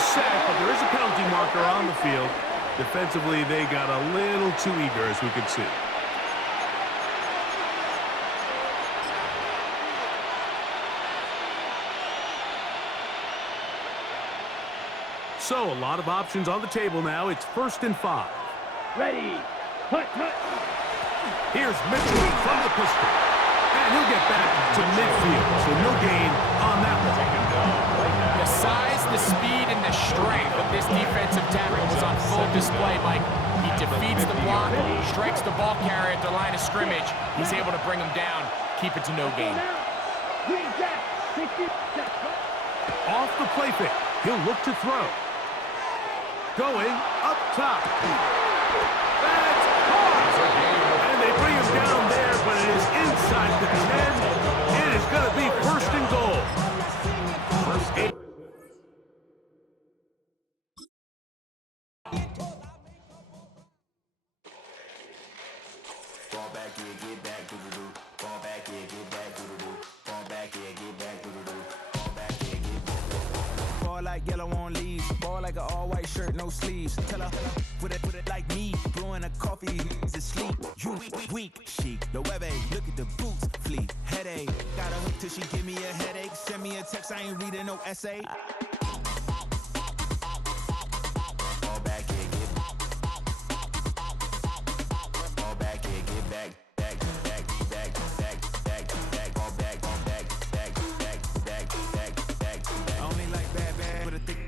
sack, but there is a penalty marker on the field. Defensively, they got a little too eager, as we could see. So, a lot of options on the table now. It's 1st and 5. Ready. Hut. Here's Mitchell from the pistol. And he'll get back to midfield, so no gain on that one. The size, the speed, and the strength of this defensive tackle was on full display, Mike. He defeats the block, strikes the ball carrier at the line of scrimmage. He's able to bring him down, keep it to no gain. Off the play fake, he'll look to throw. Going up top. That's hard. And they bring him down there, but it is inside the 10. It is going to be 1st and goal. First and Fall back here, get back, doo-doo-doo. Fall back here, get back, doo-doo-doo. Fall back here, get back, doo-doo-doo. Fall back here, get back. Fall like yellow on leaves. Ball like an all-white shirt, no sleeves. Tell her, put it like me. Blowing a coffee, he's asleep. You weak, chic. The web look at the boots, fleet. Headache, got a hook till she give me a headache. Send me a text, I ain't reading no essay. Fall back here, get back. Fall back here, get back.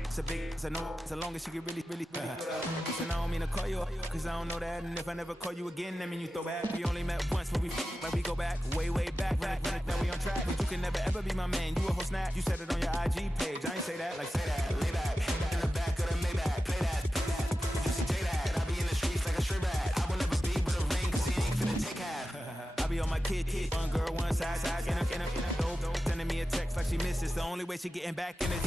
It's a big, it's a no, so long as she get really Listen, I don't mean to call you up, cause I don't know that. And if I never call you again, that mean you throw back. We only met once, but we go back, way back. Now we on track, but you can never ever be my man. You a whole snap, you said it on your IG page. I ain't say that, say that, lay back. In the back of the Maybach, play that. You see J that, I be in the streets like a stray rat. I will never be with a ring, cause he ain't finna take half. I be on my kid, one girl, one side, in a dope, sending me a text like she misses. The only way she getting back in it.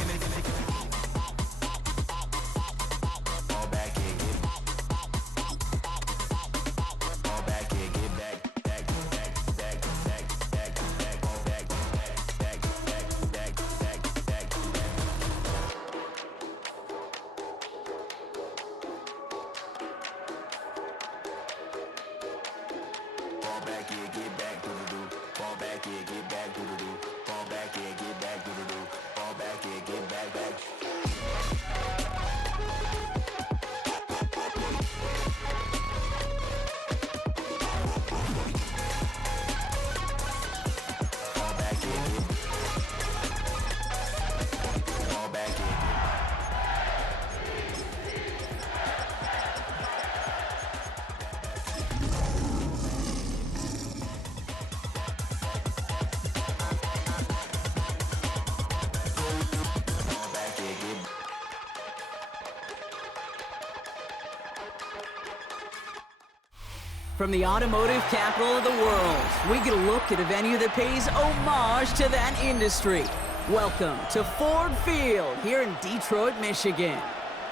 From the automotive capital of the world, we get a look at a venue that pays homage to that industry. Welcome to Ford Field here in Detroit, Michigan.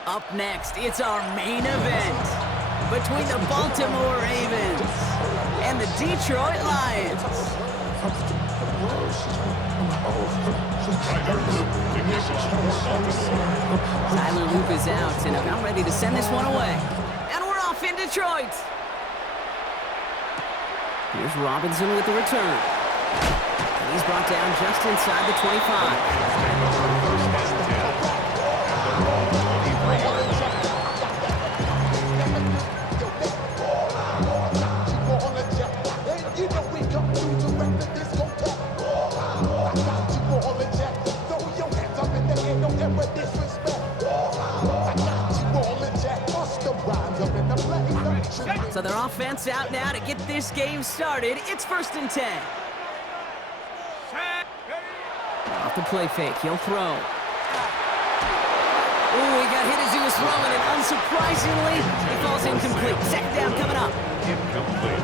Up next, it's our main event between the Baltimore Ravens and the Detroit Lions. Tyler Loop is out and about ready to send this one away. And we're off in Detroit. Here's Robinson with the return. And he's brought down just inside the 25. So their offense out now to get this game started. It's 1st and 10. Off the play fake, he'll throw. Ooh, he got hit as he was throwing, and unsurprisingly, he falls incomplete. Second down coming up.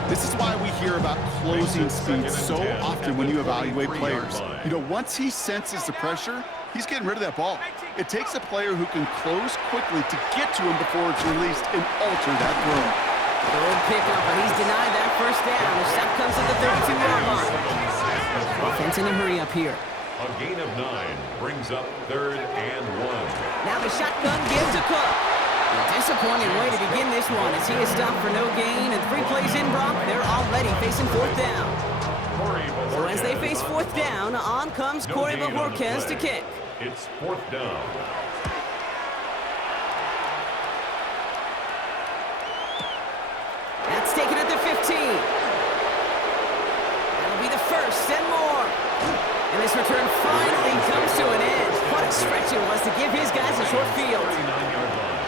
This is why we hear about closing speed so often when you evaluate players. You know, once he senses the pressure, he's getting rid of that ball. It takes a player who can close quickly to get to him before it's released and alter that throw. Good pickup, but he's denied that first down. The stop comes at the 32-yard line. Offense in a hurry up here. A gain of 9 brings up 3rd and 1. Now the shotgun give to Cook. A disappointing way to begin this one as he is stopped for no gain, and 3 plays in, Brock, they're already facing 4th down. So as they face 4th down, on comes Corey Bajorquez to kick. It's 4th down. That's taken at the 15. That'll be the first and more. And this return finally comes to an end. What a stretch it was to give his guys a short field. 39-yard line.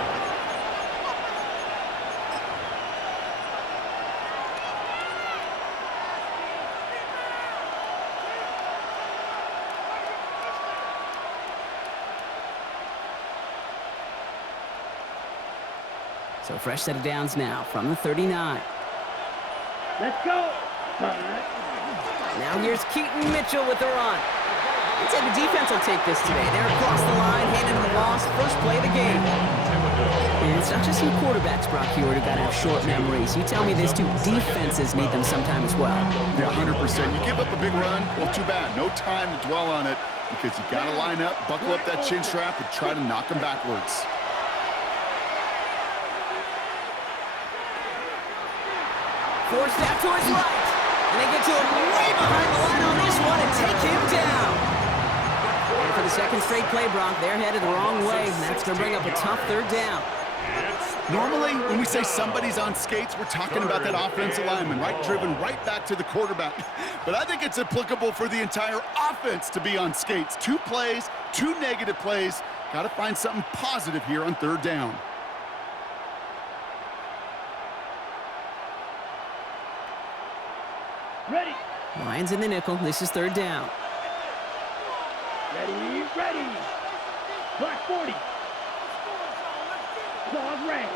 So fresh set of downs now from the 39. Let's go. Now here's Keaton Mitchell with the run. I'd say the defense will take this today. They're across the line, handing them a loss, first play of the game. And it's not just some quarterbacks, Brock Hewitt, who got to have short memories. You tell me this too, defenses need them sometime as well. Yeah, 100%. You give up a big run, well, too bad. No time to dwell on it because you got to line up, buckle up that chin strap, and try to knock them backwards. Forced out to his right. And they get to him way behind the line on this one and take him down. And for the second straight play, Brock, they're headed the wrong way. And that's going to bring up a tough 3rd down. Normally, when we say somebody's on skates, we're talking about that offensive lineman, right? Driven right back to the quarterback. But I think it's applicable for the entire offense to be on skates. 2 plays, 2 negative plays. Got to find something positive here on 3rd down. Ready. Lions in the nickel. This is 3rd down. Ready, ready. Black 40. Claws red.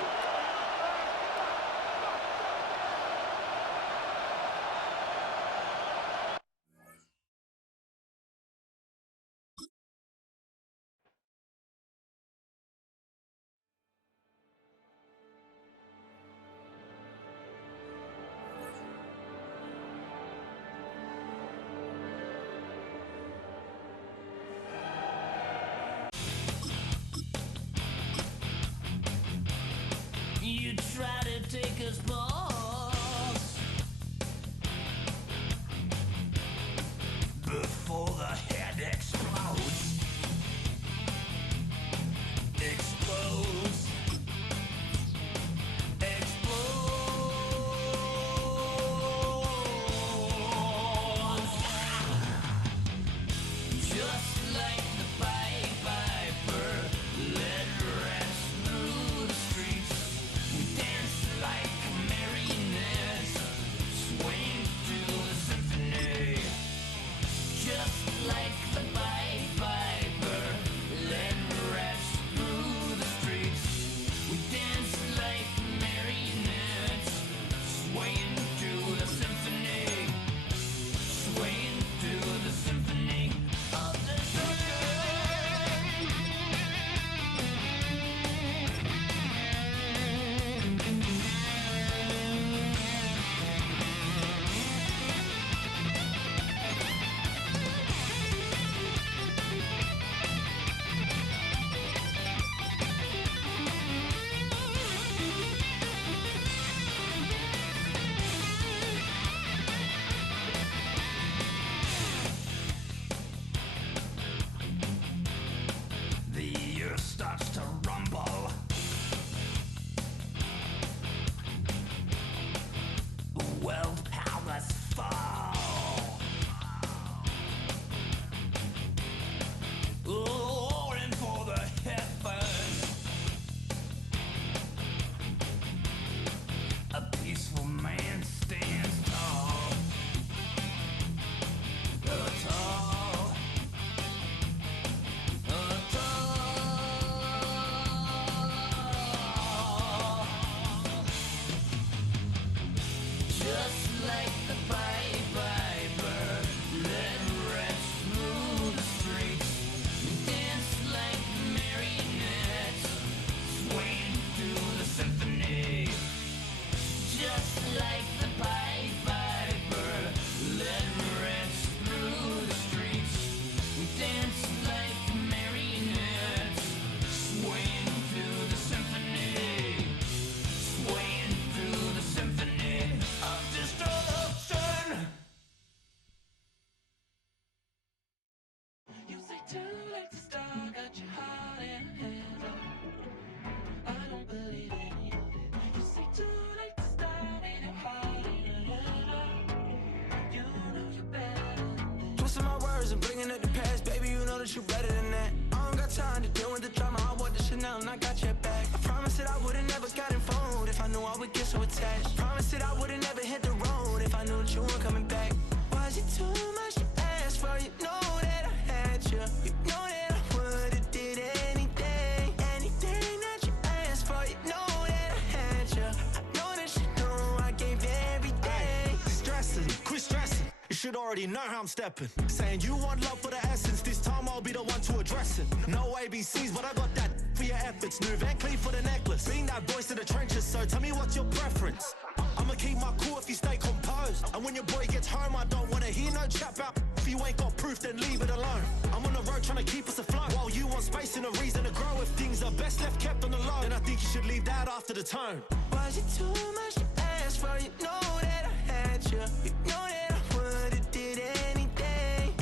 wasn't bringing up the past, baby, you know that you're better than that. I don't got time to deal with the drama. I want the Chanel and I got your back. I promised that I would've never gotten phoned if I knew I would get so attached. I promised that I would've never hit the road if I knew that you weren't coming back. Was it too much to ask for? You know that I had you. You know that I would've did anything that you asked for. You know that I had you. I know that you know I gave everything. Stressing, quit stressing. You should already know how I'm stepping. Saying you want love for the essence. This time I'll be the one to address it. No ABCs, but I got that for your efforts. New Van Cleef for the necklace. Being that voice in the trenches, so tell me what's your preference. I'ma keep my cool if you stay composed. And when your boy gets home, I don't wanna hear no chat about. If you ain't got proof, then leave it alone. I'm on the road trying to keep us afloat. While you want space and a reason to grow. If things are best left kept on the low, then I think you should leave that after the tone. Was it too much to ask for? You know that I had you. You know that I would've did anything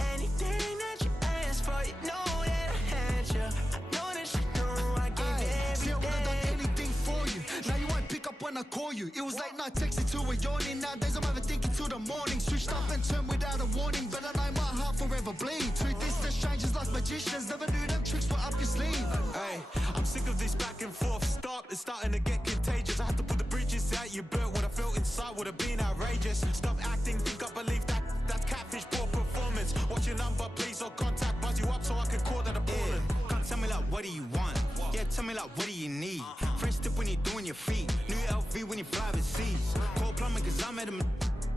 that you asked for. You know that I had you. I know that you know I gave everything. See, I would've done anything for you. Now you won't pick up when I call you. It was late night texting to a yawning. Nowadays I'm overthinking till the morning. Switched up and turned without a warning, but I know my heart forever bleeds. Truth is that strangers like magicians never knew them tricks were up your sleeve. Hey, I'm sick of this back and forth. Stop, it's starting to get contagious. I have to put the bridges out you built. What I felt inside would have been outrageous. Stop acting, think I believe that. That's catfish, poor performance. Watch your number, please, or contact. Buzz you up so I can call that a ballin'. Can't tell me like, what do you want? Yeah, tell me like, what do you need? French tip when you're doing your feet. New LV when you fly overseas. Call plumbing cause I'm at a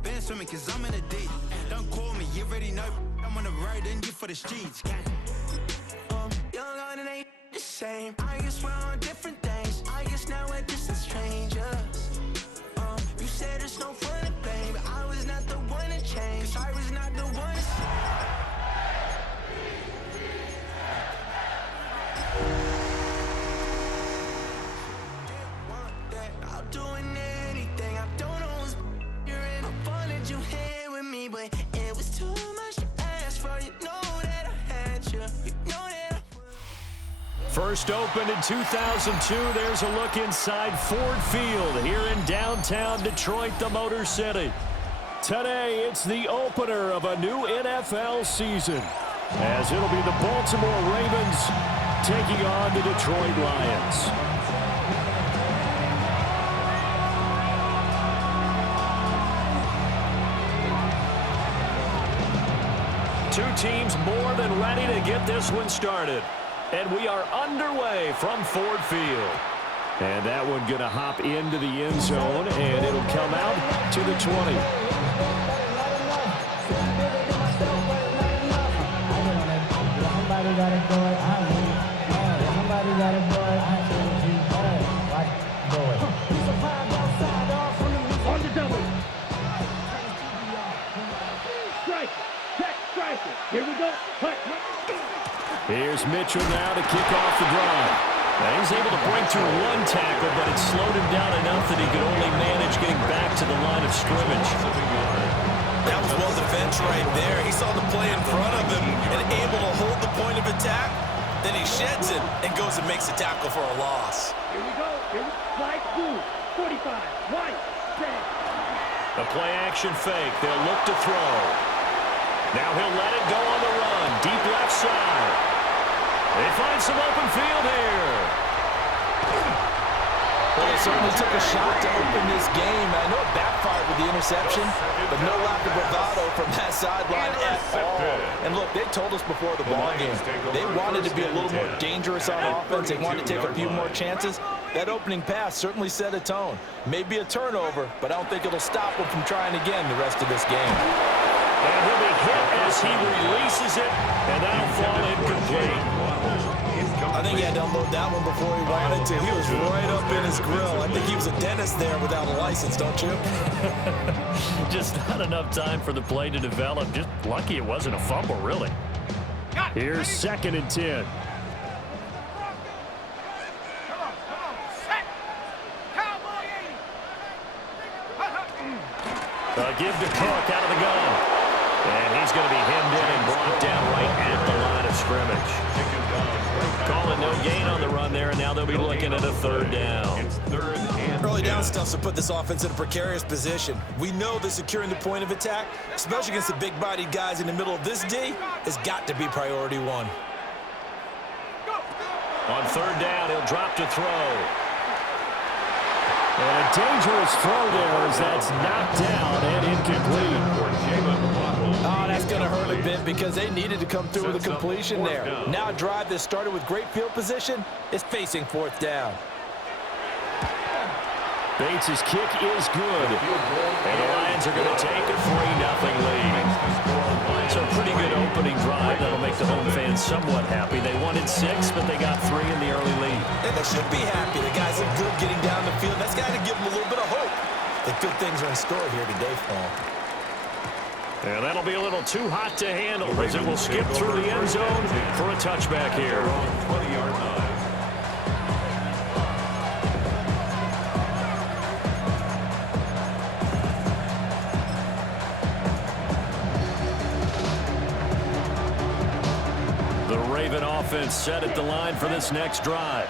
band swimming cause I'm in a deep. Don't call me, you already know. I'm on the road and you for the streets. Young on and ain't the same. I guess we're on different things. I guess now we're distant strangers. You said it's no fun to blame, but I was not the one to change. Cause I was not the one to I'm doing anything, I don't know what's you're in. I wanted you here with me, but it was too much to ask for. You know that I had you. You know that I First opened in 2002, there's a look inside Ford Field here in downtown Detroit, the Motor City. Today, it's the opener of a new NFL season, as it'll be the Baltimore Ravens taking on the Detroit Lions. Two teams more than ready to get this one started. And we are underway from Ford Field. And that one going to hop into the end zone, and it'll come out to the 20. On the double. Strike. Check. Strike it. Here we go. Cut. Here's Mitchell now to kick off the drive. Now he's able to break through one tackle, but it slowed him down enough that he could only manage getting back to the line of scrimmage. That was well defense right there. He saw the play in front of him and able to hold the point of attack. Then he sheds it and goes and makes a tackle for a loss. Here we go. Flag blue. 45. White. Red. A play action fake. They'll look to throw. Now he'll let it go on the run. Deep left side. They find some open field here. Well, they certainly took a shot to open this game. I know it backfired with the interception, but no lack of bravado from that sideline at all. And look, they told us before the ball game, they wanted to be a little more dangerous on offense. They wanted to take a few more chances. That opening pass certainly set a tone. Maybe a turnover, but I don't think it'll stop him from trying again the rest of this game. And he'll be hit as he releases it, and that'll fall incomplete. I think he had to unload that one before he wanted to. He was right up in his grill. I think he was a dentist there without a license, don't you? Just not enough time for the play to develop. Just lucky it wasn't a fumble, really. Here's 2nd and 10. Give to Cook out of the gun. And he's going to be hemmed in and brought down right at the line of scrimmage. Calling no gain on the run there, and now they'll be looking at a third down. It's third and Early down 10. stuff to put this offense in a precarious position. We know that securing the point of attack, especially against the big-bodied guys in the middle of this D, has got to be priority one. On third down, he'll drop to throw. And a dangerous throw there as that's knocked down and incomplete. Oh, that's going to hurt a bit because they needed to come through with a completion there. Now a drive that started with great field position is facing fourth down. Bates' kick is good. And the Lions are going to take a 3-0 lead. So a pretty good opening drive. That'll make the home fans somewhat happy. They wanted 6, but they got 3 in the early lead. And they should be happy. The guys look good getting down the field. That's got to give them a little bit of hope that good things are in store here today for them. And that'll be a little too hot to handle as it will skip through the end zone for a touchback here. 20-yard line. The Raven offense set at the line for this next drive.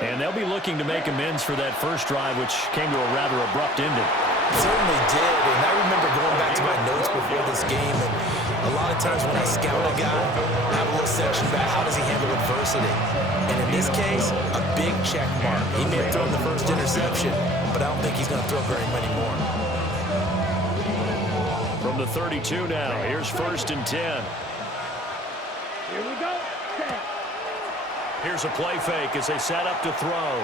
And they'll be looking to make amends for that first drive, which came to a rather abrupt ending. Certainly did, and I remember going back to my notes before this game, and a lot of times when I scout a guy, I have a little section about how does he handle adversity. And in this case, a big check mark. He may have thrown the first interception, but I don't think he's going to throw very many more. From the 32 now, here's 1st and 10. Here we go. Here's a play fake as they set up to throw.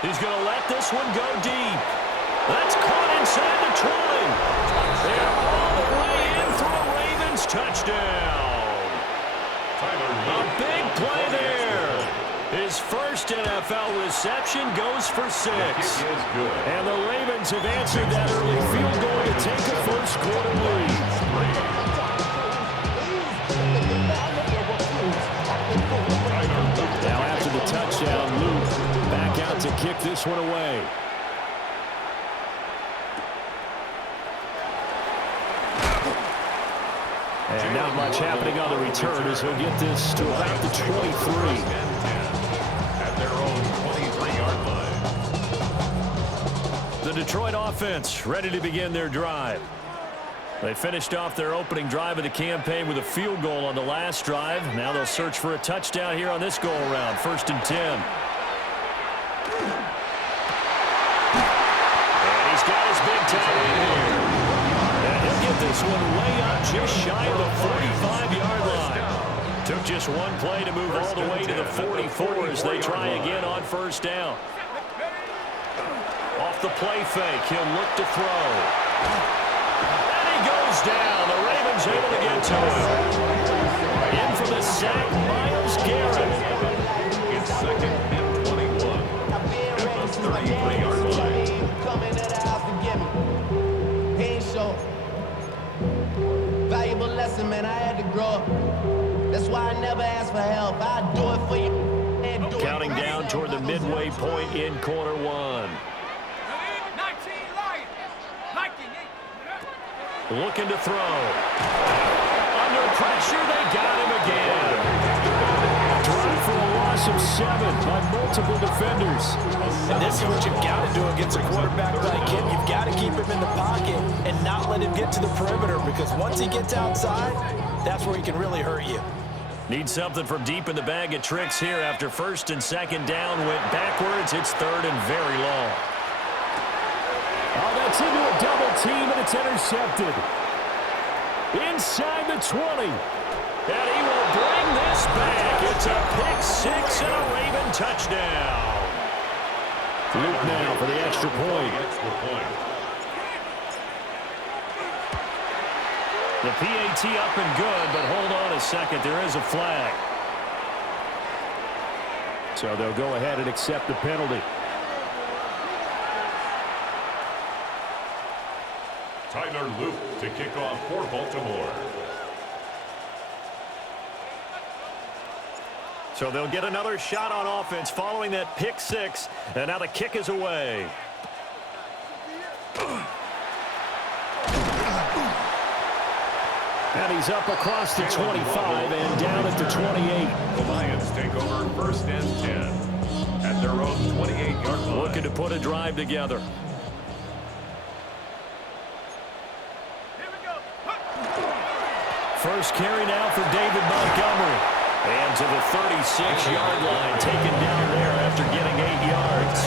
He's going to let this one go deep. That's caught inside the 20. They're all the way in for a Ravens touchdown. A big play there. His first NFL reception goes for 6. And the Ravens have answered that early field goal to take a first-quarter lead. Now after the touchdown, Luke back out to kick this one away. And not much happening on the return as he'll get this to about the 23. At their own 23-yard line. The Detroit offense ready to begin their drive. They finished off their opening drive of the campaign with a field goal on the last drive. Now they'll search for a touchdown here on this go-around. 1st and 10. And he's got his big time in here. And he'll get this one way up just shy of the 45-yard line. Took just one play to move all the way to the 44 as they try again on 1st down. Off the play fake, he'll look to throw. Goes down. The Ravens able to get to him. In for the sack, Myles Garrett. It's 2nd and 21. At the 33-yard line. Coming to the house to get me. He ain't show. Valuable lesson, man. I had to grow up. That's why I never ask for help. I do it for you. Counting down toward the midway point in quarter 1. Looking to throw. Under pressure, they got him again. Drive for a loss of 7 by multiple defenders. And this is what you've got to do against a quarterback like him. You've got to keep him in the pocket and not let him get to the perimeter, because once he gets outside, that's where he can really hurt you. Need something from deep in the bag of tricks here after 1st and 2nd down went backwards. It's 3rd and very long. Oh, that's into a double team, and it's intercepted. Inside the 20. And he will bring this back. It's a pick 6 and a Raven touchdown. Luke now for the extra point. The PAT up and good, but hold on a second. There is a flag. So they'll go ahead and accept the penalty. Tyler Luke to kick off for Baltimore. So they'll get another shot on offense following that pick 6. And now the kick is away. And he's up across the 25 and down at the 28. The Lions take over looking to put a drive together. First carry now for David Montgomery. And to the 36-yard line, taken down there after getting 8 yards.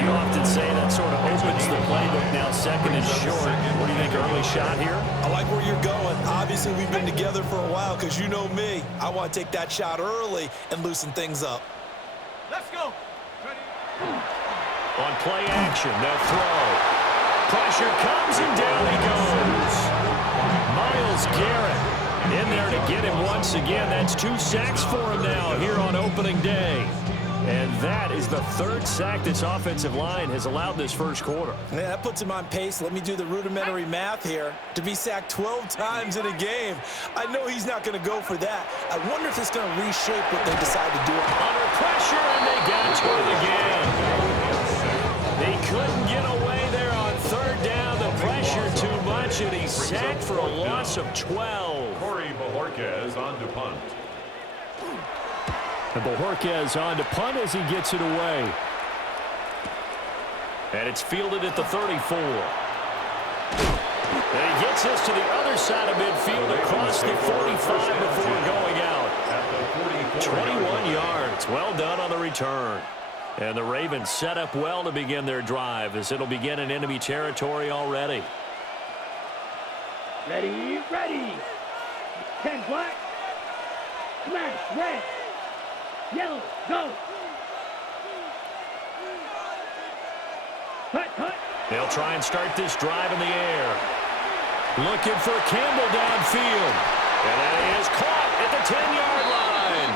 You often say that sort of opens the playbook now, second and short. What do you think, early shot here? I like where you're going. Obviously, we've been together for a while because you know me. I want to take that shot early and loosen things up. Let's go. On play action, they'll throw. Pressure comes and down he goes. Myles Garrett in there to get him once again. That's 2 sacks for him now here on opening day. And that is the 3rd sack this offensive line has allowed this first quarter. Yeah, that puts him on pace. Let me do the rudimentary math here. To be sacked 12 times in a game, I know he's not going to go for that. I wonder if it's going to reshape what they decide to do. Under pressure, and they got to it again. They couldn't get away there on 3rd down. The pressure too much, and he's sacked for a loss of 12. Corey Bojorquez on to punt. And Bojorquez on to punt as he gets it away. And it's fielded at the 34. And he gets this to the other side of midfield across the 45 before going out. 21 yards. Well done on the return. And the Ravens set up well to begin their drive as it'll begin in enemy territory already. Ready, ready. 10 black. Smash, red. Yellow, go. Cut. They'll try and start this drive in the air. Looking for Campbell downfield. And that is caught at the 10-yard line.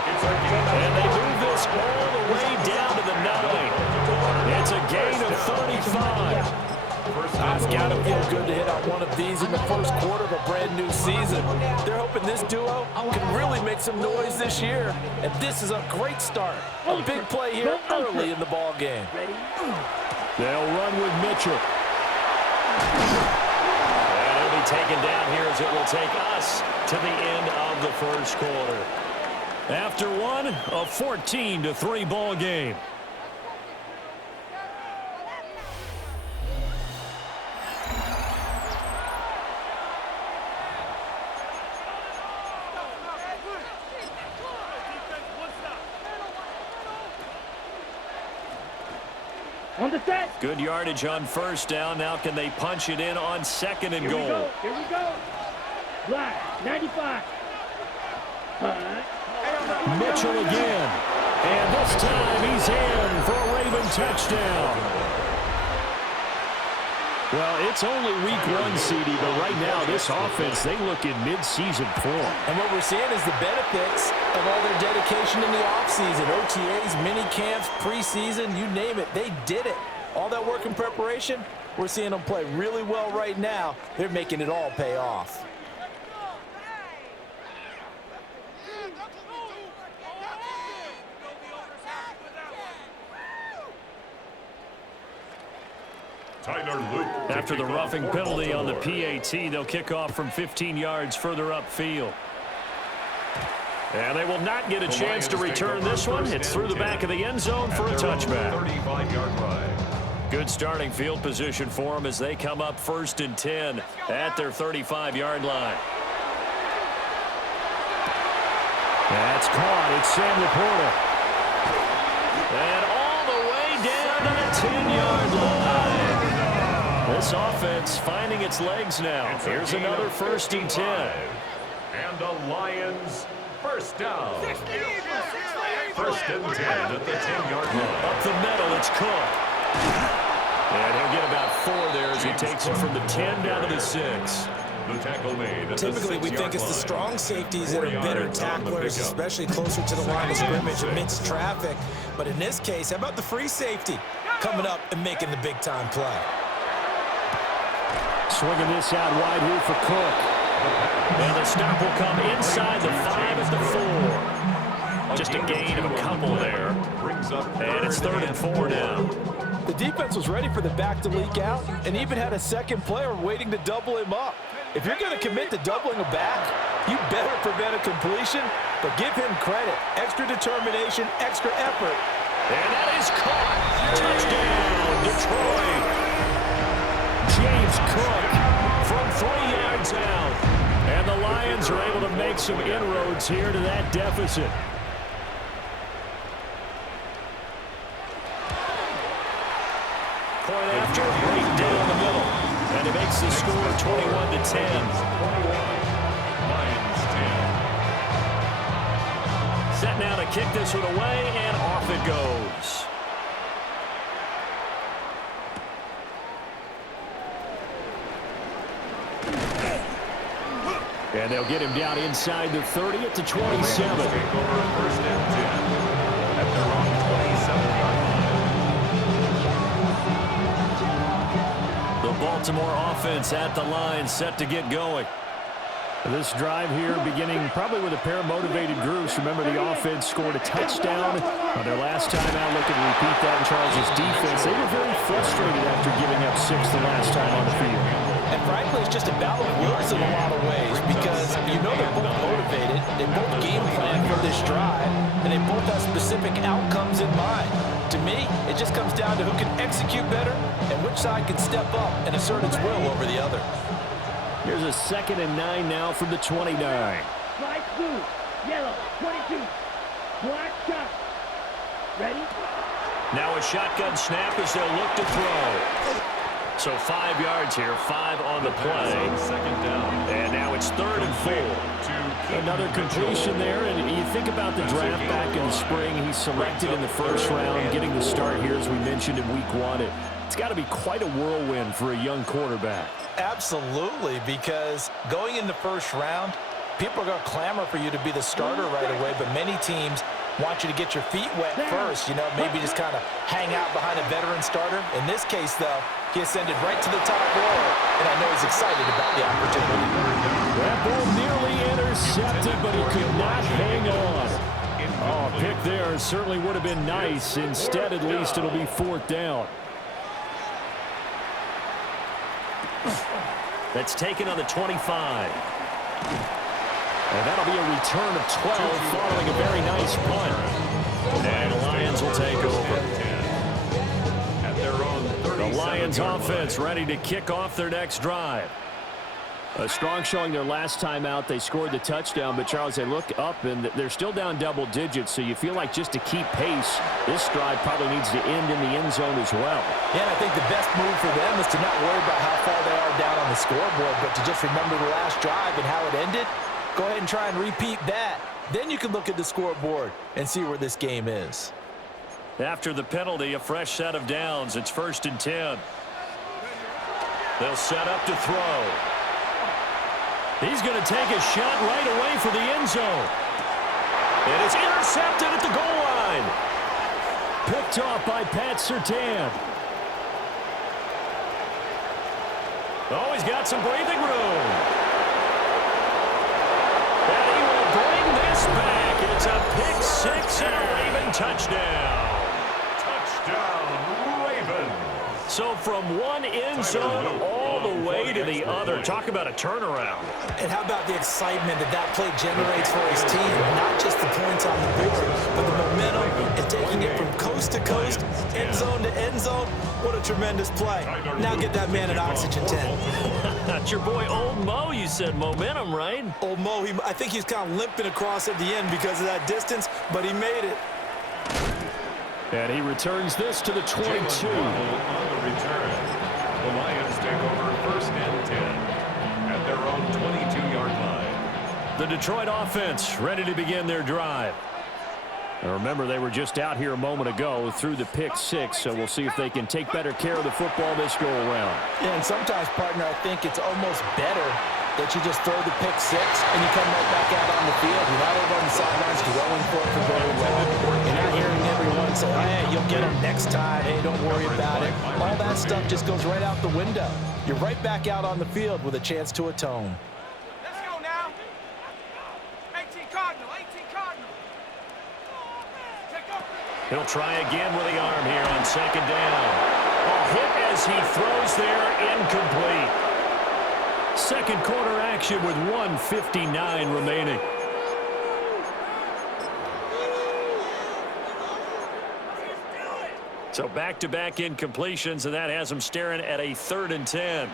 And they move this all the way down to the 9. It's a gain of 35. It's got to feel good to hit on one of these in the first quarter of a brand new season. They're hoping this duo can really make some noise this year. And this is a great start. A big play here early in the ball game. They'll run with Mitchell. And it'll be taken down here as it will take us to the end of the first quarter. After one, a 14-3 ball game. On the set. Good yardage on first down. Now can they punch it in on 2nd and goal? Here we go. Black, 95. Mitchell again. And this time he's in for a Raven touchdown. Well, it's only week 1, CD, but right now this offense, they look in mid-season form. And what we're seeing is the benefits of all their dedication in the offseason. OTAs, mini camps, preseason, you name it, they did it. All that work and preparation, we're seeing them play really well right now. They're making it all pay off. After the roughing penalty on the PAT, they'll kick off from 15 yards further upfield. And they will not get a chance to return this one. It's through the back of the end zone for a touchback. 35-yard ride. Good starting field position for them as they come up 1st and 10 at their 35-yard line. That's caught. It's Sam Laporta. And all the way down to the 10-yard line. This offense finding its legs now. Here's another 1st and 10. And the Lions first down. 1st and 10 at the 10-yard line. Up the middle, it's Cook. And he'll get about 4 there as he takes it from the 10 down to the 6. The tackle made. Typically, we think it's the strong safeties that are better tacklers, especially closer to the line of scrimmage amidst traffic. But in this case, how about the free safety coming up and making the big-time play? Swinging this out wide here for Cook. And the stop will come inside the 5 at the 4. Just a gain of a couple there. And it's 3rd and 4 now. The defense was ready for the back to leak out and even had a second player waiting to double him up. If you're going to commit to doubling a back, you better prevent a completion, but give him credit. Extra determination, extra effort, And that is caught. Touchdown, Detroit. James Cook from 3 yards out. And the Lions are able to make some inroads here to that deficit. Point after, right down the middle. And it makes the score 21-10. Set now to kick this one away, and off it goes. And they'll get him down inside the 30 at the 27. Take over a first and 10 at their own 27-yard line. The Baltimore offense at the line, set to get going. This drive here beginning probably with a pair of motivated groups. Remember, the offense scored a touchdown on their last time out. Looking to repeat that in Charles' defense. They were very frustrated after giving up 6 the last time on the field. And frankly, it's just a battle of wills in a lot of ways because you know they're both motivated. They both game plan for this drive, and they both have specific outcomes in mind. To me, it just comes down to who can execute better and which side can step up and assert its will over the other. Here's a 2nd and 9 now from the 29. Flag blue, yellow, 22. Black shot. Ready? Now a shotgun snap as they'll look to throw. So 5 yards here, 5 on the play. Second down. And now it's 3rd and 4. Another completion there, and you think about the draft back in the spring. He's selected in the first round, getting the start here, as we mentioned in week 1. It's got to be quite a whirlwind for a young quarterback. Absolutely, because going in the first round, people are going to clamor for you to be the starter right away, but many teams want you to get your feet wet first, you know, maybe just kind of hang out behind a veteran starter. In this case, though, he ascended right to the top row, and I know he's excited about the opportunity. That ball nearly intercepted, but he could not hang on. Oh, a pick there certainly would have been nice. Instead, at least, it'll be 4th down. That's taken on the 25. And that'll be a return of 12 following a very nice punt. And the Lions will take over. The Lions offense ready to kick off their next drive. A strong showing their last time out. They scored the touchdown, but Charles, they look up and they're still down double digits, so you feel like just to keep pace, this drive probably needs to end in the end zone as well. Yeah, and I think the best move for them is to not worry about how far they are down on the scoreboard, but to just remember the last drive and how it ended. Go ahead and try and repeat that. Then you can look at the scoreboard and see where this game is. After the penalty, a fresh set of downs. It's 1st and 10. They'll set up to throw. He's going to take a shot right away for the end zone. And it's intercepted at the goal line. Picked off by Pat Surtain. Oh, he's got some breathing room. And he will bring this back. It's a pick 6 and a Raven touchdown. Touchdown, Ravens. So from one end zone all the way to the other. Talk about a turnaround. And how about the excitement that play generates for his team? Not just the points on the board, but the momentum and taking it from coast to coast, end zone to end zone. What a tremendous play. Now get that man an oxygen tent. That's your boy Old Mo. You said momentum, right? Old Mo, I think he's kind of limping across at the end because of that distance, but he made it. And he returns this to the 22. On the return, the Lions take over 1st and 10 at their own 22-yard line. The Detroit offense ready to begin their drive. And remember, they were just out here a moment ago through the pick 6, so we'll see if they can take better care of the football this go-around. Yeah, and sometimes, partner, I think it's almost better that you just throw the pick 6 and you come right back out on the field. You're not over on the sidelines dwelling for it for very long. You're not hearing everyone say, hey, you'll get them next time. Hey, don't worry about it. All that stuff just goes right out the window. You're right back out on the field with a chance to atone. Let's go now. 18 Cardinal, 18 Cardinal. He'll try again with the arm here on 2nd down. A hit as he throws there, incomplete. Second quarter action with 1:59 remaining. So back-to-back incompletions, and that has them staring at a 3rd and 10.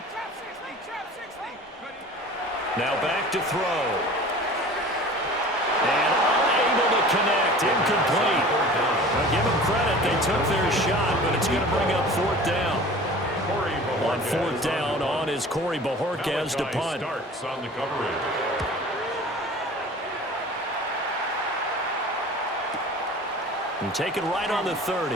Now back to throw. And unable to connect, incomplete. Well, give them credit, they took their shot, but it's going to bring up 4th down. On 4th down on is Corey Bajorquez to punt. Starts on the coverage. And take it right on the 30.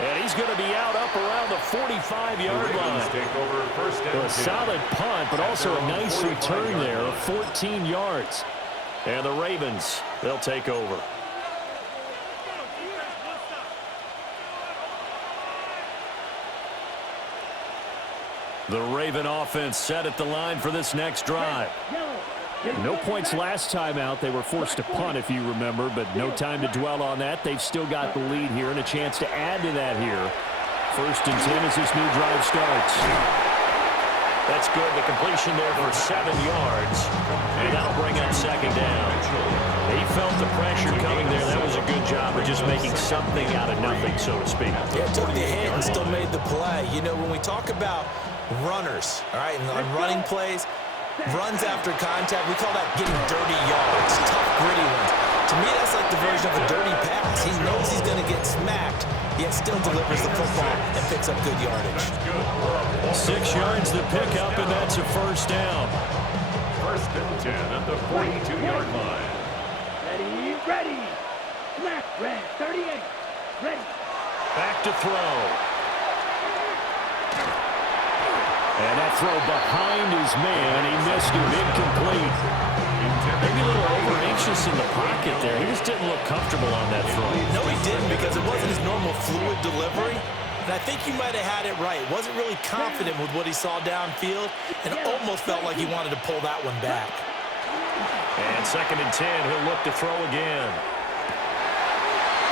And he's going to be out up around the 45-yard line. Take over 1st and 10. A solid punt, but also a nice return there of 14 yards. And the Ravens, they'll take over. The Raven offense set at the line for this next drive. No points last time out. They were forced to punt, if you remember, but no time to dwell on that. They've still got the lead here and a chance to add to that here. 1st and 10 as this new drive starts. That's good. The completion there for 7 yards, and that'll bring up 2nd down. He felt the pressure coming there. That was a good job of just making something out of nothing, so to speak. Yeah, took the hit and still made the play. You know, when we talk about runners, all right, and on running plays, runs after contact, we call that getting dirty yards, tough, gritty ones. To me, that's like the version of a dirty pass. He knows he's going to get smacked, yet still delivers the football and picks up good yardage. 6 yards to pick up, and that's a 1st down. 1st and 10 at the 42-yard line. Ready. Snap, red, 38. Ready. Back to throw. And that throw behind his man. He missed him, incomplete. Maybe a little over-anxious in the pocket there. He just didn't look comfortable on that throw. No, he didn't, because it wasn't his normal fluid delivery. And I think you might have had it right. Wasn't really confident with what he saw downfield, and almost felt like he wanted to pull that one back. And 2nd and 10, he'll look to throw again.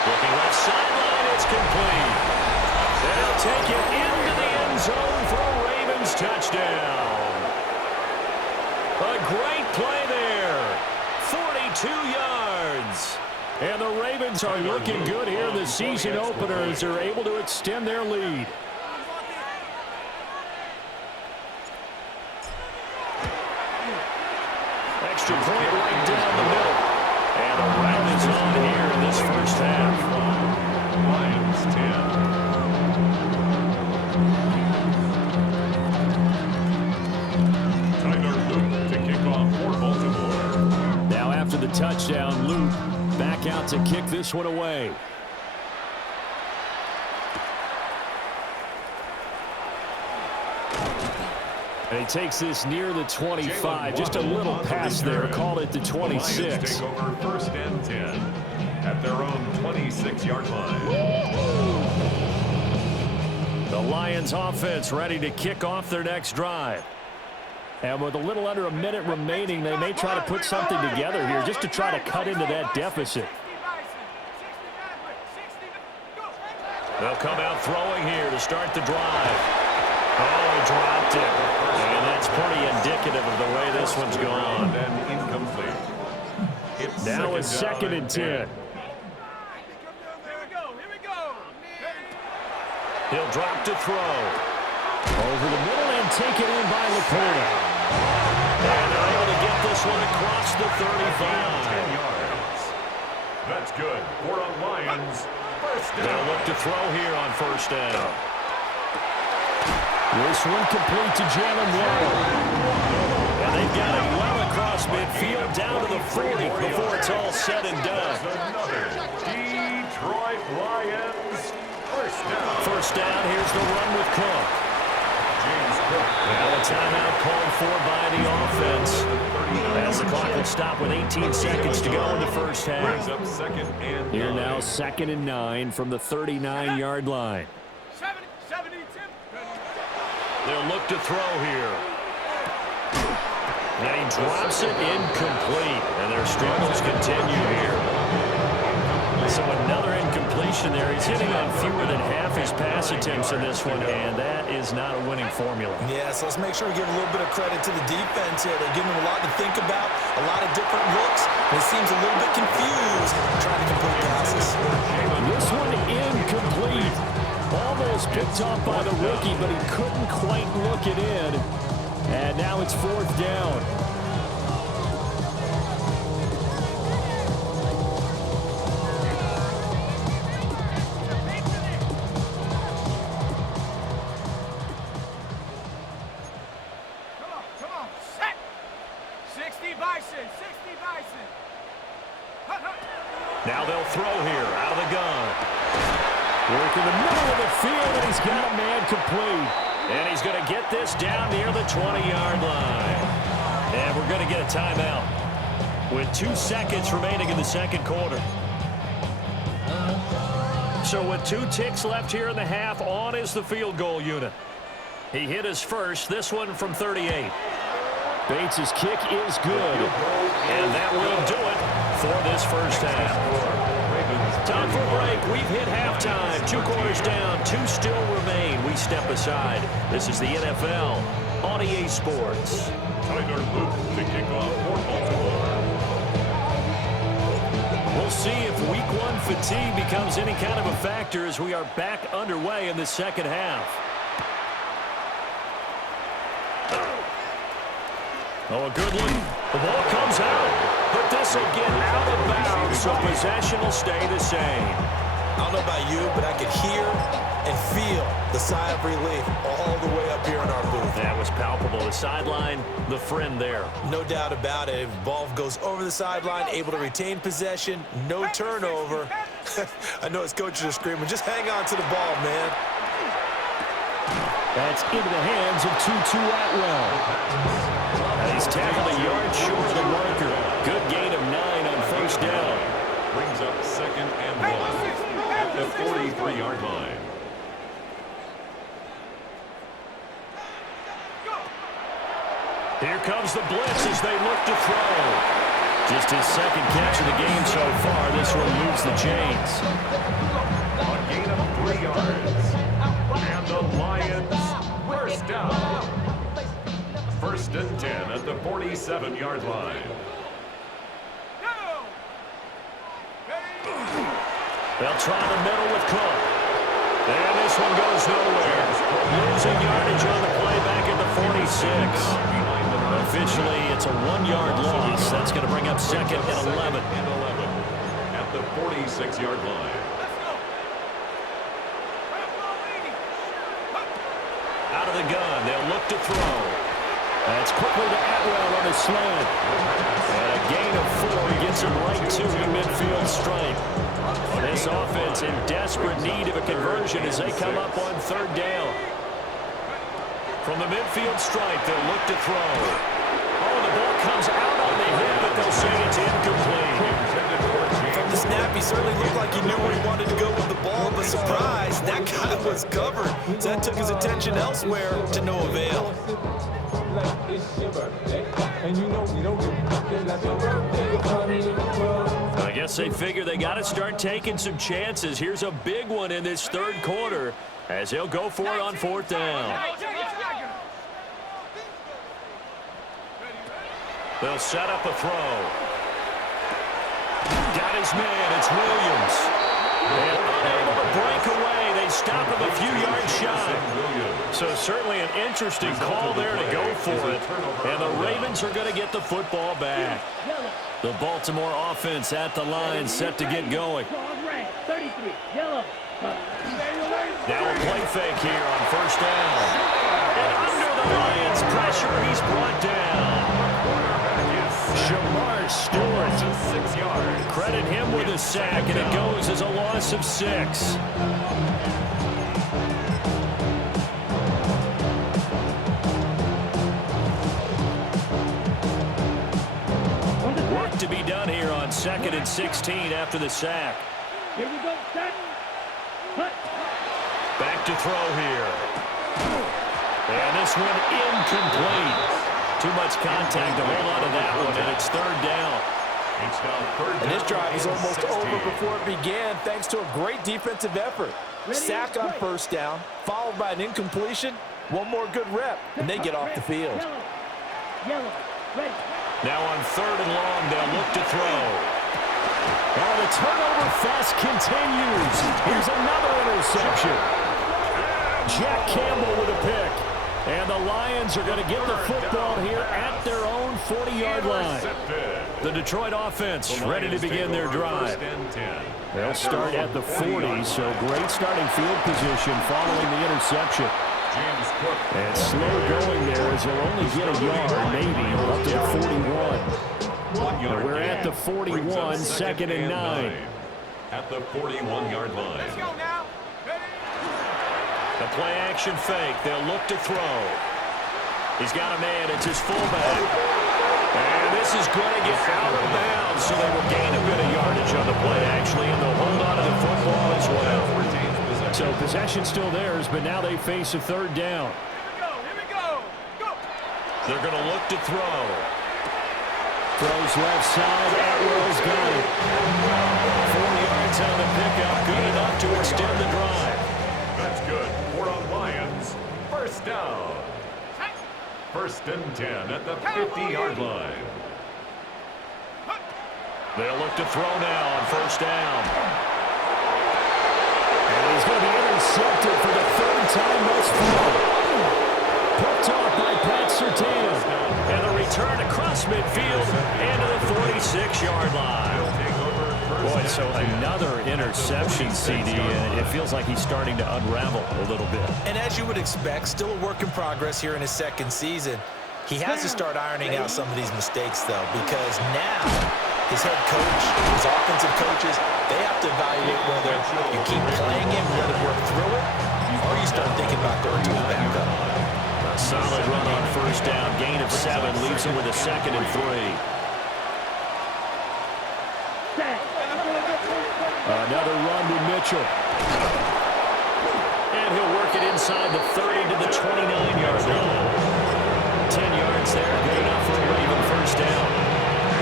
Looking left sideline, it's complete. They'll take it into the end zone for a Ravens touchdown. A great play there. 42 yards. And the Ravens are looking good here in the season opener as they're able to extend their lead. Extra point right down the middle. And the round is on here in this 1st half. Lions 10. Tyler Luke to kick off for Baltimore. Now after the touchdown, Luke back out to kick this one away. And he takes this near the 25. Just a little pass there. Called it the 26. Lions take over 1st and 10 at their own 26-yard line. The Lions offense ready to kick off their next drive. And with a little under a minute remaining, they may try to put something together here just to try to cut into that deficit. They'll come out throwing here to start the drive. Oh, he dropped it. And that's pretty indicative of the way this one's gone. And incomplete. Now it's 2nd and 10. He'll drop to throw. Over the middle and taken in by Lacuna. And they're able to get this one across the 35. 10 yards. That's good for a Lions 1st down. They'll look to throw here on 1st down. This one complete to Jalen Waddle. And they've got it well across midfield down to the 40 before it's all said and done. Another Detroit Lions 1st down. 1st down, here's the run with Cook. Now a timeout called for by the offense. As the clock will stop with 18 seconds to go in the 1st half. Here now 2nd and 9 from the 39-yard line. They'll look to throw here. And he drops it incomplete. And their struggles continue here. So another incompletion there. He's hitting on fewer than half his pass attempts in this one, and that is not a winning formula. Yeah, so let's make sure we give a little bit of credit to the defense here. They're giving him a lot to think about, a lot of different looks, and he seems a little bit confused trying to complete passes. This one incomplete. Picked off by the rookie, but he couldn't quite look it in. And now it's 4th down. Come on, set! 60 Bison, 60 Bison! Now they'll throw here, out of the gun. Work in the middle of the field, and he's got a man complete. And he's going to get this down near the 20-yard line. And we're going to get a timeout with 2 seconds remaining in the second quarter. So with 2 ticks left here in the half, on is the field goal unit. He hit his first, this one from 38. Bates' kick is good. And that will do it for this first half. Time for a break. We've hit halftime. 2 quarters down. 2 still remain. We step aside. This is the NFL on EA Sports. Tyler Luke to kick off for Baltimore. We'll see if Week 1 fatigue becomes any kind of a factor as we are back underway in the second half. Oh, a good look. The ball comes out, but this will get out of bounds, so possession will stay the same. I don't know about you, but I could hear and feel the sigh of relief all the way up here in our booth. That was palpable. The sideline, the friend there. No doubt about it. If the ball goes over the sideline, able to retain possession, no turnover. I know his coaches are screaming, just hang on to the ball, man. That's into the hands of Tutu Atwell. He's tackled a yard short of the marker. Good gain of 9 on first down. Brings up 2nd and 1 at the 43-yard line. Here comes the blitz as they look to throw. Just his second catch of the game so far. This one moves the chains. A gain of 3 yards. And the Lions first down. 1st and 10 at the 47-yard line. They'll try the middle with Cook. And this one goes nowhere. Losing yardage on the play back at the 46. Officially, it's a 1-yard loss. That's going to bring up 2nd and 11. At the 46-yard line. Out of the gun, they'll look to throw. That's quickly to Atwell on the slant. And a gain of 4 gets him right to the midfield stripe. This offense in desperate need of a conversion as they come up on 3rd down. From the midfield stripe, they'll look to throw. Oh, the ball comes out on the hit, but they'll say it's incomplete. From the snap, he certainly looked like he knew where he wanted to go with the ball, but surprise, that guy was covered. So that took his attention elsewhere to no avail. I guess they figure they got to start taking some chances. Here's a big one in this 3rd quarter as he'll go for it on 4th down. They'll set up a throw. Got his man. It's Williams. And unable to break away. They stop him a few yards shy. So certainly an interesting call there to go for it. And the Ravens are going to get the football back. The Baltimore offense at the line set to get going. Now a play fake here on 1st down. And under the Lions pressure, he's brought down. Shamar Stewart. 6 yards. Credit him with a sack, and it goes as a loss of 6. Work to be done here on 2nd and 16 after the sack. Here we go, set. Cut. Back to throw here. And this one incomplete. Too much contact to hold on to that one, and it's 3rd down. And this drive is almost over before it began thanks to a great defensive effort. Sack on 1st down, followed by an incompletion. One more good rep, and they get off the field. Yellow, red. Now on 3rd and long, they'll look to throw. Oh, the turnover fest continues. Here's another interception. Jack Campbell with a pick. And the Lions are going to get the football here at their own 40-yard line. The Detroit offense ready to begin their drive. They'll start at the 40, so great starting field position following the interception. And slow going there as they'll only get a yard, maybe, up to the 41. We're at the 41, 2nd and 9. At the 41-yard line. Let's go now. The play action fake. They'll look to throw. He's got a man. It's his fullback. And this is going to get out of bounds, so they will gain a bit of yardage on the play, actually, and they'll hold on to the football as well. So possession still theirs, but now they face a 3rd down. Here we go. Go. They're going to look to throw. Throws left side. Atwell's got it. 4 yards on the pickup. Good enough to extend the drive. That's good. For the Lions. First down. 1st and 10 at the 50-yard line. They'll look to throw now on 1st down. And he's going to be intercepted for the 3rd time thus far. Picked off by Pat Surtain. And a return across midfield into the 46-yard line. Boy, so another interception, CD, and it feels like he's starting to unravel a little bit. And as you would expect, still a work in progress here in his 2nd season. He has to start ironing out some of these mistakes, though, because now his head coach, his offensive coaches, they have to evaluate whether you keep playing him and let him work through it, or you start thinking about going to his backup. A solid run on 1st down, gain of 7, leaves him with a 2nd and 3. Another run to Mitchell. And he'll work it inside the 30 to the 29-yard line. 10 yards there, good enough for a Raven 1st down.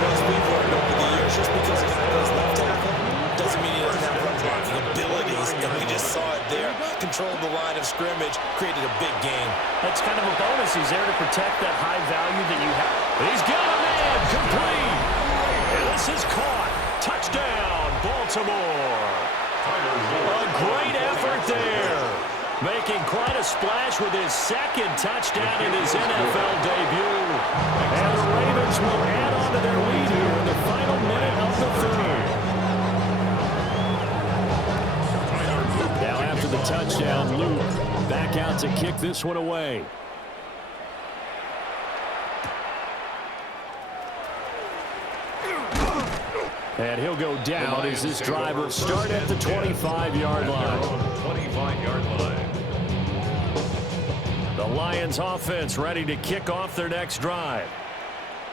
As we've learned over the years, just because he plays left tackle doesn't mean he doesn't have run blocking abilities, and we just saw it there. Controlled the line of scrimmage, created a big game. That's kind of a bonus. He's there to protect that high value that you have. He's got a man, complete. And this is caught. Touchdown, Baltimore. A great effort there. Making quite a splash with his 2nd touchdown in his NFL debut. And the Ravens will add on to their lead here in the final minute of the 3rd. Now after the touchdown, Luke back out to kick this one away. And he'll go down as this drive will start at the 25-yard line. 25-yard line. The Lions offense ready to kick off their next drive.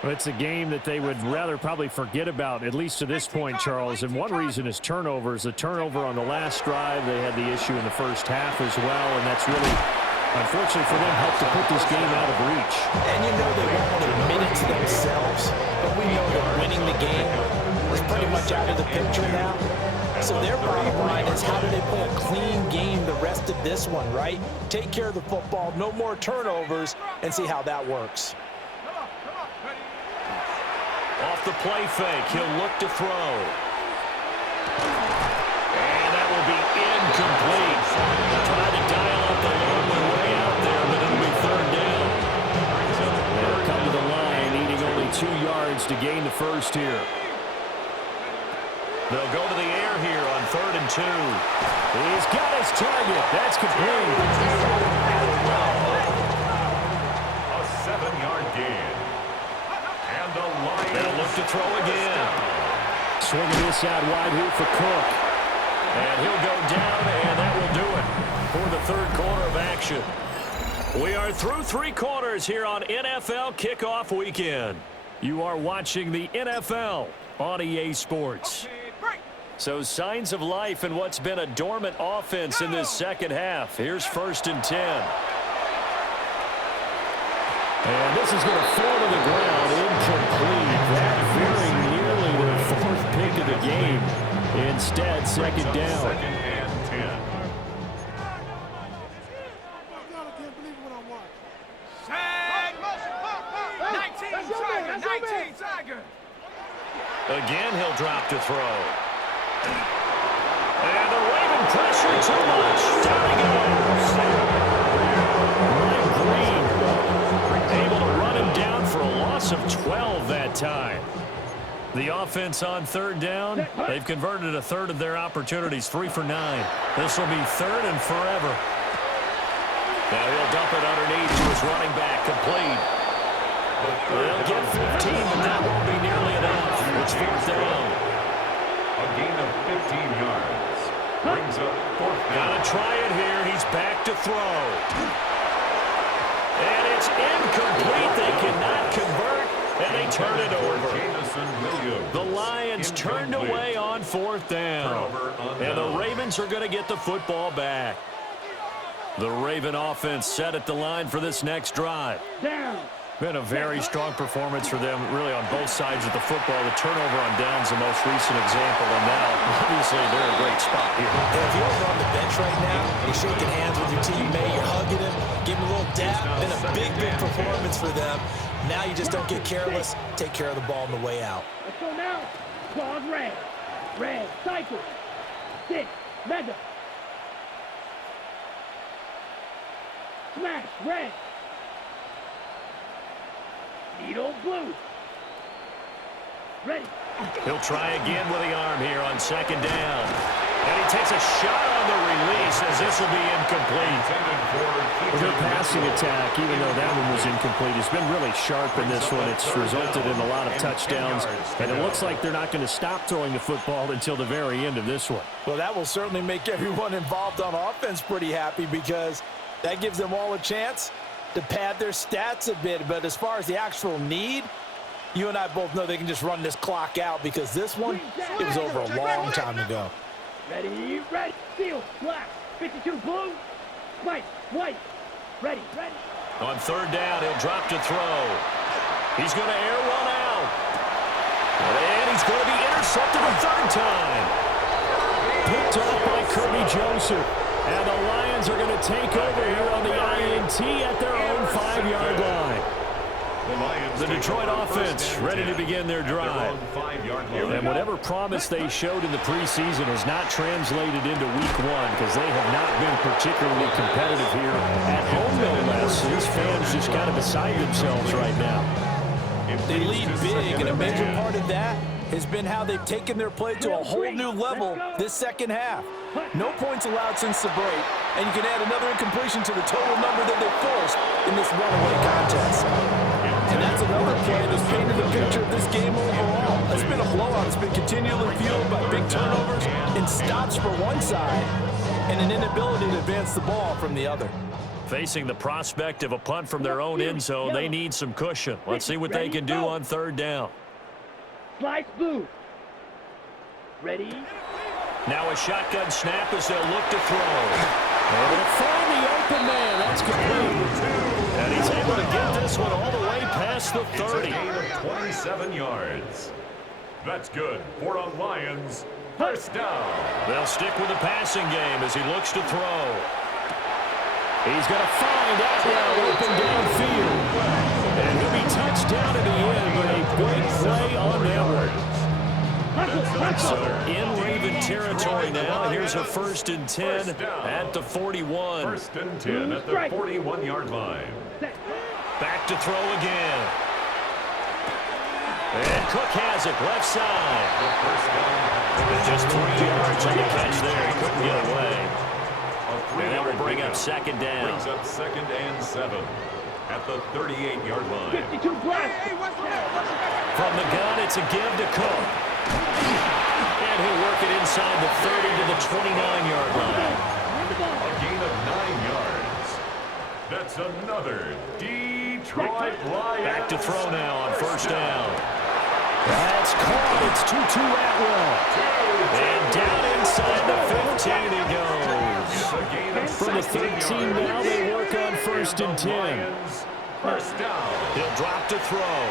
Well, it's a game that they would rather probably forget about, at least to this point, Charles. And one reason is turnovers. A turnover on the last drive. They had the issue in the 1st half as well, and that's really, unfortunately for them, helped to put this game out of reach. And you know they won't admit it to themselves, but we know that winning the game is pretty much out of the picture now. So their bottom line is, how do they play a clean game the rest of this one, right? Take care of the football, no more turnovers, and see how that works. Off the play fake, he'll look to throw. And that will be incomplete. Trying to dial up the long way out there, but it'll be 3rd down. They'll come to the line, needing only 2 yards to gain the 1st here. They'll go to the air here on 3rd and 2. He's got his target. That's complete. A 7-yard gain. And the Lions. They'll look to throw again. Swinging this out wide here for Cook. And he'll go down, and that will do it for the 3rd quarter of action. We are through 3 quarters here on NFL Kickoff Weekend. You are watching the NFL on EA Sports. So signs of life in what's been a dormant offense in this 2nd half. Here's 1st and 10. And this is going to fall to the ground, incomplete. That very nearly the 4th pick of the game. Instead, 2nd down. 2nd and 10. Again, he'll drop to throw. And the Raven pressure too much. Down he goes. loss of 12 that time. The offense on third down, they've converted a third of their opportunities, 3 for 9. This will be third and forever. Now he'll dump it underneath to his running back, complete. They'll get 15, but that won't be nearly enough. It's fourth down. A gain of 15 yards. Brings up fourth down. Gotta try it here. He's back to throw. And it's incomplete. They cannot convert, and they turn it over. The Lions turned away on fourth down. And the Ravens are going to get the football back. The Raven offense set at the line for this next drive. Been a very strong performance for them, really, on both sides of the football. The turnover on down's the most recent example, and now, obviously, they're in a great spot here. And if you're over on the bench right now, you're shaking hands with your teammate, you're hugging him, giving him a little dap. Been a big, big performance for them. Now you just don't get careless. Take care of the ball on the way out. Let's go now. Claws red. Red. Cycle. 6. Mega. Smash. Red. Needle blue. Ready. He'll try again with the arm here on second down. And he takes a shot on the release as this will be incomplete. Their passing attack, even though that one was incomplete, has been really sharp in this one. It's resulted in a lot of touchdowns, and it looks like they're not going to stop throwing the football until the very end of this one. Well, that will certainly make everyone involved on offense pretty happy because that gives them all a chance to pad their stats a bit. But as far as the actual need, you and I both know they can just run this clock out because this one, it was over a long time ago. Ready, ready, seal, black, 52 blue, white, white, ready, ready. On third down, he'll drop to throw. He's going to air one out. And he's going to be intercepted a third time. Picked off by Kirby Joseph. And the Lions are going to take over here on the INT at their own 5-yard line. The Detroit offense ready to begin their drive. And whatever promise they showed in the preseason has not translated into week one because they have not been particularly competitive here at home, no less. These fans just kind of beside themselves right now. They lead big, and a major part of that has been how they've taken their play to a whole new level this second half. No points allowed since the break, and you can add another incompletion to the total number that they forced in this runaway contest. And that's another play that's painted the picture of this game overall. It's been a blowout. It's been continually fueled by big turnovers and stops for one side and an inability to advance the ball from the other. Facing the prospect of a punt from their own end zone, they need some cushion. Let's see what they can do on third down. Slice blue. Ready. Now a shotgun snap as they'll look to throw. And they'll find the open man. That's complete. And he's able to get this one all the way past the 30. It's a gain of 27 yards. That's good for a Lions first down. They'll stick with the passing game as he looks to throw. He's going to find Atwell open downfield. And he'll be touchdown at the end with a big play on that one. So in Raven territory now. Here's a 1st and 10 at the 41. 1st and 10 at the 41-yard line. Back to throw again. And Cook has it left side. And just 3 yards on the catch there. He couldn't get away. And that will bring up second down. Brings up 2nd and 7 at the 38-yard line. 52 black. From the gun, it's a give to Cook. And he'll work it inside the 30 to the 29-yard line. A gain of 9 yards. That's another Detroit Lions. Back to throw now on first down. That's caught. It's 2-2 Atwell. And down inside the 15 he goes. From the 13 now, they work on 1st and 10. First down. He'll drop to throw.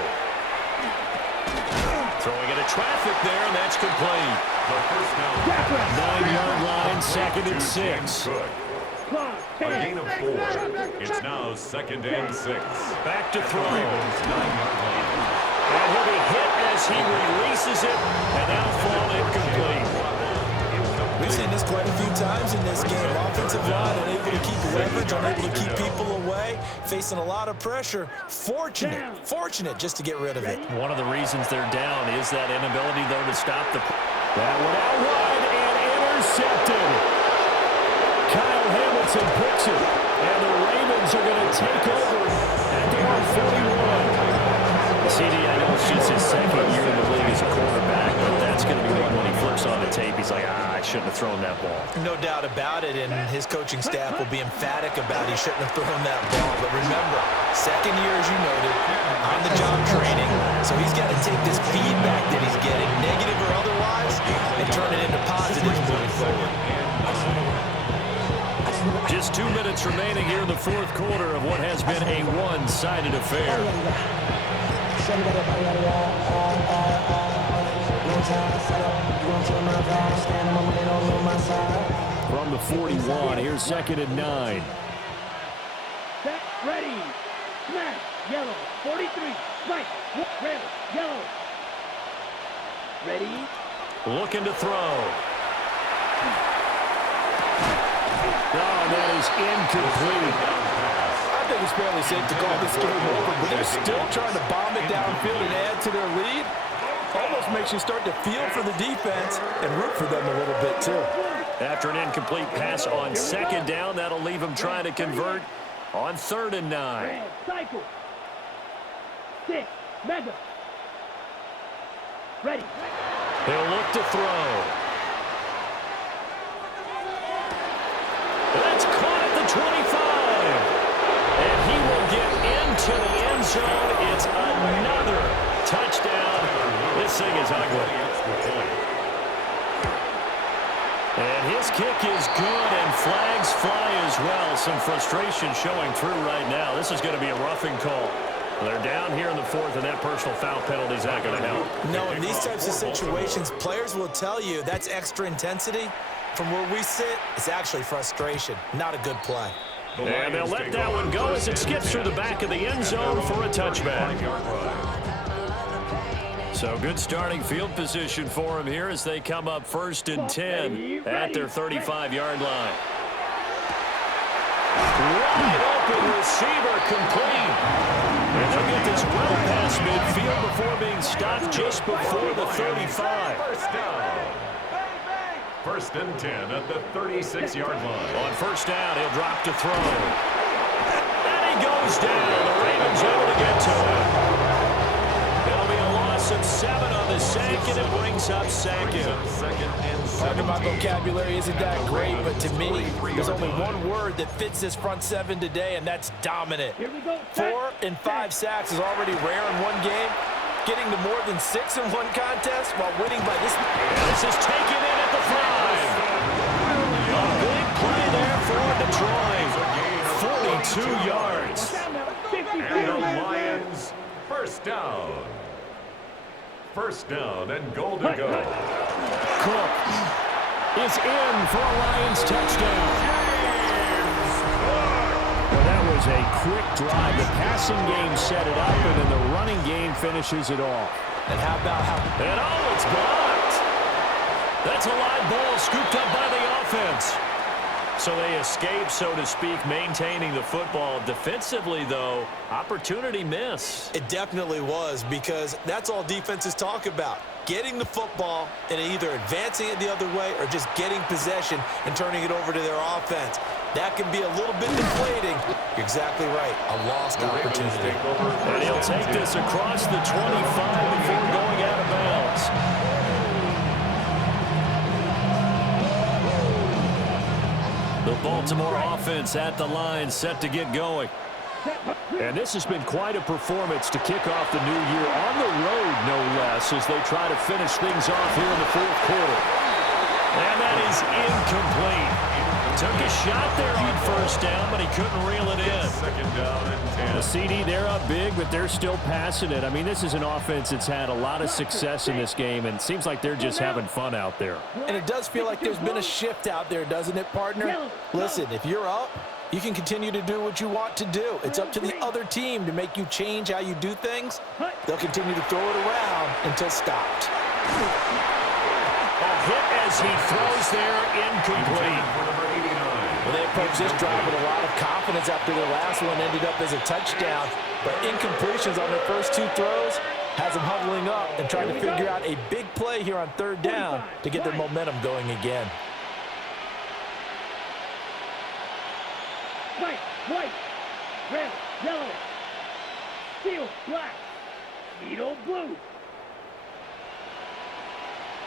Throwing into traffic there, and that's complete. The first down. 9-yard line, 2nd and 6. A gain of 4. It's now 2nd and 6. Back to throw. 9-yard line. And he'll be hit as he releases it, and that'll fall incomplete. We've seen this quite a few times in this game. Offensive line unable to keep leverage, unable to keep people away, facing a lot of pressure. Fortunate just to get rid of it. One of the reasons they're down is that inability, though, to stop the... That one out wide and intercepted. Kyle Hamilton picks it, and the Ravens are going to take over at the 41. CD, I know it's just his second year in the league as a quarterback, but that's going to be one when he flips on the tape. He's like, I shouldn't have thrown that ball. No doubt about it, and his coaching staff will be emphatic about he shouldn't have thrown that ball. But remember, second year, as you noted, on-the-job training, so he's got to take this feedback that he's getting, negative or otherwise, and turn it into positives moving forward. Just 2 minutes remaining here in the fourth quarter of what has been a one-sided affair. From the 41, here's 2nd and 9. Set, ready, smash, yellow, 43, right, red, yellow. Ready. Looking to throw. Oh, that is incomplete. I think it's fairly safe to call this game over, but they're still trying to bomb it downfield and add to their lead. Almost makes you start to feel for the defense and root for them a little bit, too. After an incomplete pass on 2nd down, that'll leave them trying to convert on 3rd and 9. Red, cycle. 6, mega. Ready. He'll look to throw. That's caught at the 25. And he will get into the end zone. It's another touchdown. This thing is ugly. And his kick is good, and flags fly as well. Some frustration showing through right now. This is going to be a roughing call. They're down here in the 4th, and that personal foul penalty is not going to help. No, in these types of situations, players will tell you that's extra intensity. From where we sit, it's actually frustration. Not a good play. And they'll let that one go as it skips through the back of the end zone for a touchback. So good starting field position for them here as they come up 1st and 10 at their 35-yard line. Wide open receiver complete. And they'll get this well past midfield before being stopped just before the 35. First down. 1st and 10 at the 36-yard line. On 1st down, he'll drop to throw. And he goes down. The Ravens able to get to him. It'll be a loss of 7 on the sack, and it brings up 2nd. Part of my vocabulary isn't that great, but to me, there's only one word that fits this front 7 today, and that's dominant. 4 and 5 sacks is already rare in one game. Getting to more than 6 in one contest while winning by this. This is taken in at the 5. A big play there for Detroit. 42 yards. And the Lions, 1st down. 1st down and goal to go. Cook is in for a Lions touchdown. Well, that was a quick drive. The passing game set it up, and then the running game finishes it off. And how about how... And oh, it's blocked. That's a live ball scooped up by the offense. So they escape, so to speak, maintaining the football. Defensively, though, opportunity miss. It definitely was, because that's all defenses talk about. Getting the football and either advancing it the other way or just getting possession and turning it over to their offense. That can be a little bit deflating. You're exactly right. A lost opportunity. And he'll take this across the 25 before going out of bounds. The Baltimore offense at the line, set to get going. And this has been quite a performance to kick off the new year on the road, no less, as they try to finish things off here in the 4th quarter. And that is incomplete. Took a shot there on 1st down, but he couldn't reel it in. 2nd down and 10. The CD, they're up big, but they're still passing it. I mean, this is an offense that's had a lot of success in this game, and it seems like they're just having fun out there. And it does feel like there's been a shift out there, doesn't it, partner? Listen, if you're up, you can continue to do what you want to do. It's up to the other team to make you change how you do things. They'll continue to throw it around until stopped. A hit as he throws there, incomplete. Well, they approached this drive with a lot of confidence after their last one ended up as a touchdown. But incompletions on their first two throws has them huddling up and trying to figure out a big play here on third down to get their momentum going again. White, red, yellow, steel, black, needle, blue,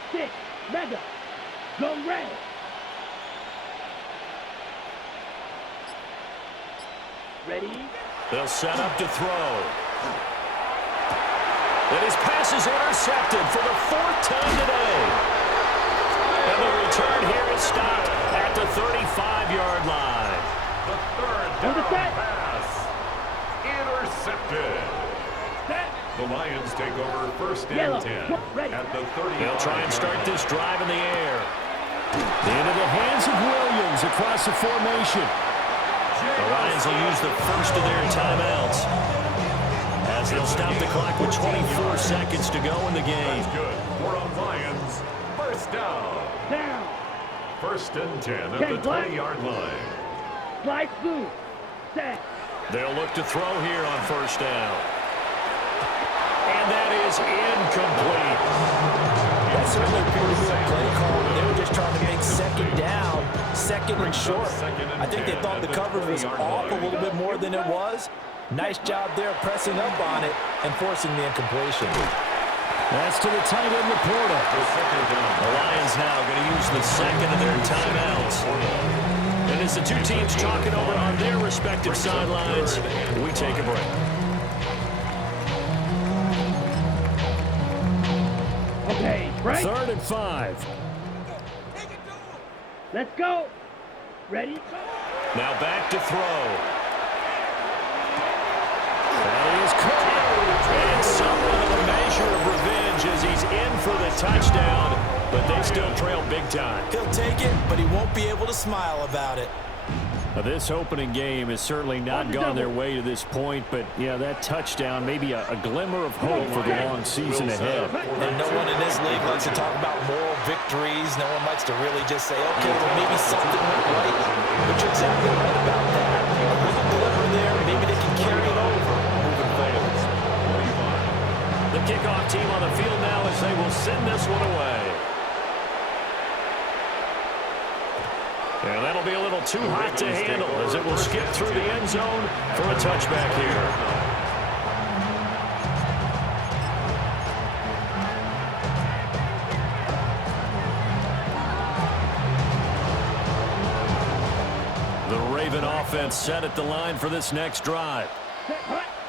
stick, mega, go red. Ready? They'll set up to throw. And his pass is intercepted for the fourth time today. And the return here is stopped at the 35-yard line. The third down pass intercepted. The Lions take over first and 10 at the 30. They'll try and start this drive in the air. Into the hands of Williams across the formation. The Lions will use the first of their timeouts as they'll stop the clock with 24 seconds to go in the game. That's good. For a Lions first down. First and 10 at the 20-yard line. Slide blue. Set. They'll look to throw here on first down. And that is incomplete. That's certainly a pretty good play call. They were just trying to make second down, second and short. I think they thought the coverage was off a little bit more than it was. Nice job there pressing up on it and forcing the incompletion. That's to the tight end, Laporta. The Lions now going to use the second of their timeouts. And as the two teams talking over on their respective sidelines, we take a break. Okay, right? 3rd and 5. Let's go. Ready? Now back to throw. That is caught. And somewhat of a measure of revenge as he's in for the touchdown, but they still trail big time. He'll take it, but he won't be able to smile about it. Now, this opening game has certainly not gone their way to this point, but, yeah, that touchdown, maybe a glimmer of hope for the long season ahead. And no one in this league likes to talk about moral victories. No one likes to really just say, okay, well, maybe something went right. But you're exactly right about that. A little glimmer there, maybe they can carry it over moving forward. The kickoff team on the field now as they will send this one away. And that'll be a little too hot to handle as it will skip through the end zone for a touchback here. The Raven offense set at the line for this next drive.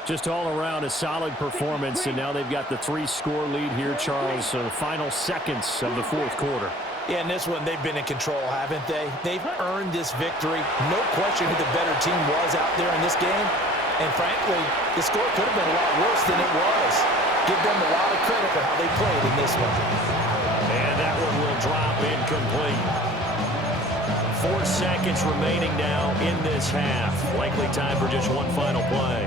Just all around a solid performance, and now they've got the 3-score lead here, Charles, so the final seconds of the fourth quarter. Yeah, in this one, they've been in control, haven't they? They've earned this victory. No question who the better team was out there in this game. And frankly, the score could have been a lot worse than it was. Give them a lot of credit for how they played in this one. And that one will drop incomplete. 4 seconds remaining now in this half. Likely time for just one final play.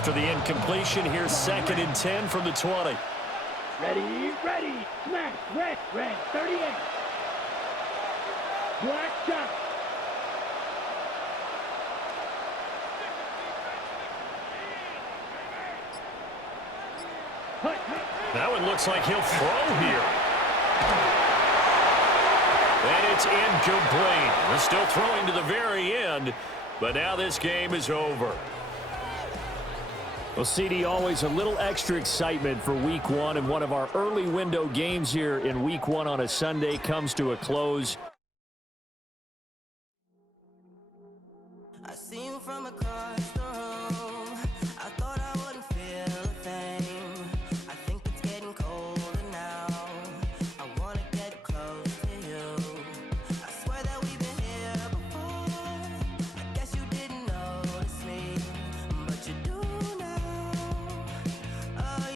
After the incompletion, here's 2nd and 10 from the 20. Ready, smash, red, 38. Black shot. That one looks like he'll throw here. And it's incomplete. They're still throwing to the very end, but now this game is over. Well, CD, always a little extra excitement for Week 1, and one of our early window games here in Week 1 on a Sunday comes to a close.